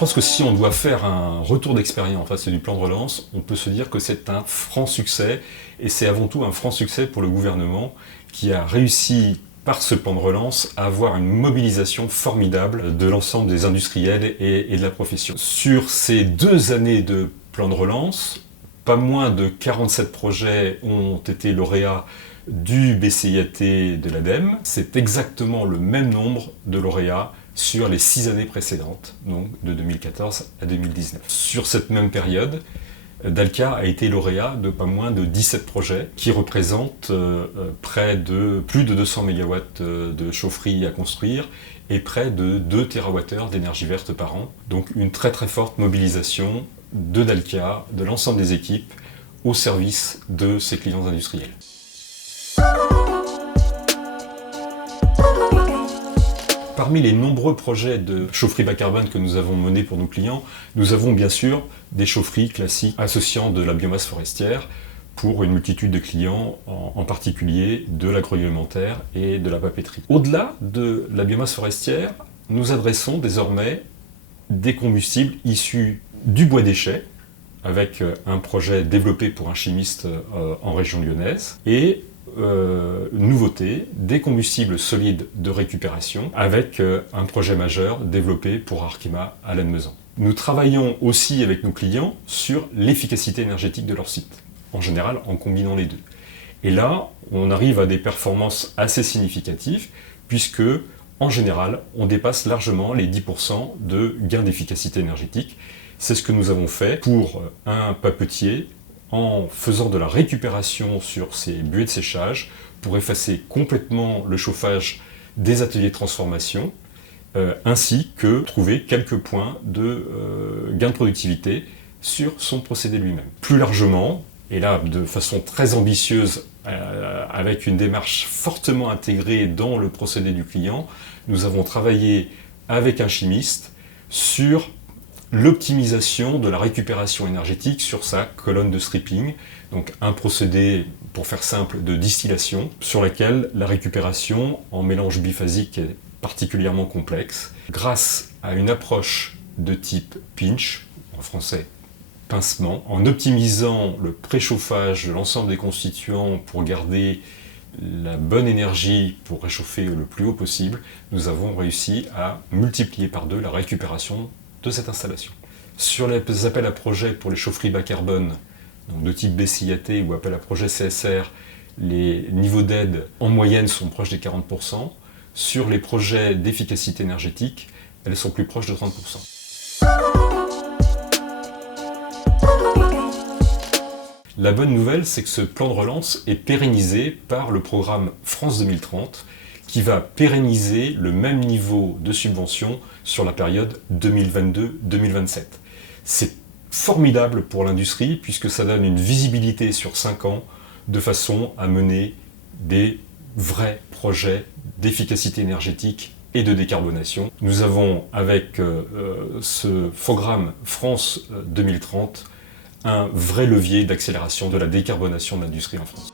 pense que si on doit faire un retour d'expérience face du plan de relance, on peut se dire que c'est un franc succès, et c'est avant tout un franc succès pour le gouvernement qui a réussi par ce plan de relance à avoir une mobilisation formidable de l'ensemble des industriels et de la profession. Sur ces 2 années de plan de relance, pas moins de 47 projets ont été lauréats du BCIAT de l'ADEME. C'est exactement le même nombre de lauréats sur les 6 années précédentes, donc de 2014 à 2019. Sur cette même période, Dalkia a été lauréat de pas moins de 17 projets qui représentent plus de 200 MW de chaufferie à construire et près de 2 TWh d'énergie verte par an. Donc une très très forte mobilisation de Dalkia, de l'ensemble des équipes, au service de ses clients industriels. Parmi les nombreux projets de chaufferie bas carbone que nous avons menés pour nos clients, nous avons bien sûr des chaufferies classiques associant de la biomasse forestière pour une multitude de clients, en particulier de l'agroalimentaire et de la papeterie. Au-delà de la biomasse forestière, nous adressons désormais des combustibles issus du bois déchet, avec un projet développé pour un chimiste en région lyonnaise, et nouveauté, des combustibles solides de récupération avec un projet majeur développé pour Arkema à Lannemezan. Nous travaillons aussi avec nos clients sur l'efficacité énergétique de leur site, en général en combinant les deux. Et là, on arrive à des performances assez significatives puisque, en général, on dépasse largement les 10% de gains d'efficacité énergétique. C'est ce que nous avons fait pour un papetier en faisant de la récupération sur ces buées de séchage pour effacer complètement le chauffage des ateliers de transformation, ainsi que trouver quelques points de gain de productivité sur son procédé lui-même. Plus largement, et là de façon très ambitieuse, avec une démarche fortement intégrée dans le procédé du client, nous avons travaillé avec un chimiste sur l'optimisation de la récupération énergétique sur sa colonne de stripping, donc un procédé, pour faire simple, de distillation, sur lequel la récupération en mélange biphasique est particulièrement complexe. Grâce à une approche de type pinch, en français pincement, en optimisant le préchauffage de l'ensemble des constituants pour garder la bonne énergie pour réchauffer le plus haut possible, nous avons réussi à multiplier par 2 la récupération de cette installation. Sur les appels à projets pour les chaufferies bas carbone, donc de type BCIAT ou appel à projet CSR, les niveaux d'aide en moyenne sont proches des 40%. Sur les projets d'efficacité énergétique, elles sont plus proches de 30%. La bonne nouvelle, c'est que ce plan de relance est pérennisé par le programme France 2030, qui va pérenniser le même niveau de subvention sur la période 2022-2027. C'est formidable pour l'industrie puisque ça donne une visibilité sur 5 ans de façon à mener des vrais projets d'efficacité énergétique et de décarbonation. Nous avons avec ce programme France 2030 un vrai levier d'accélération de la décarbonation de l'industrie en France.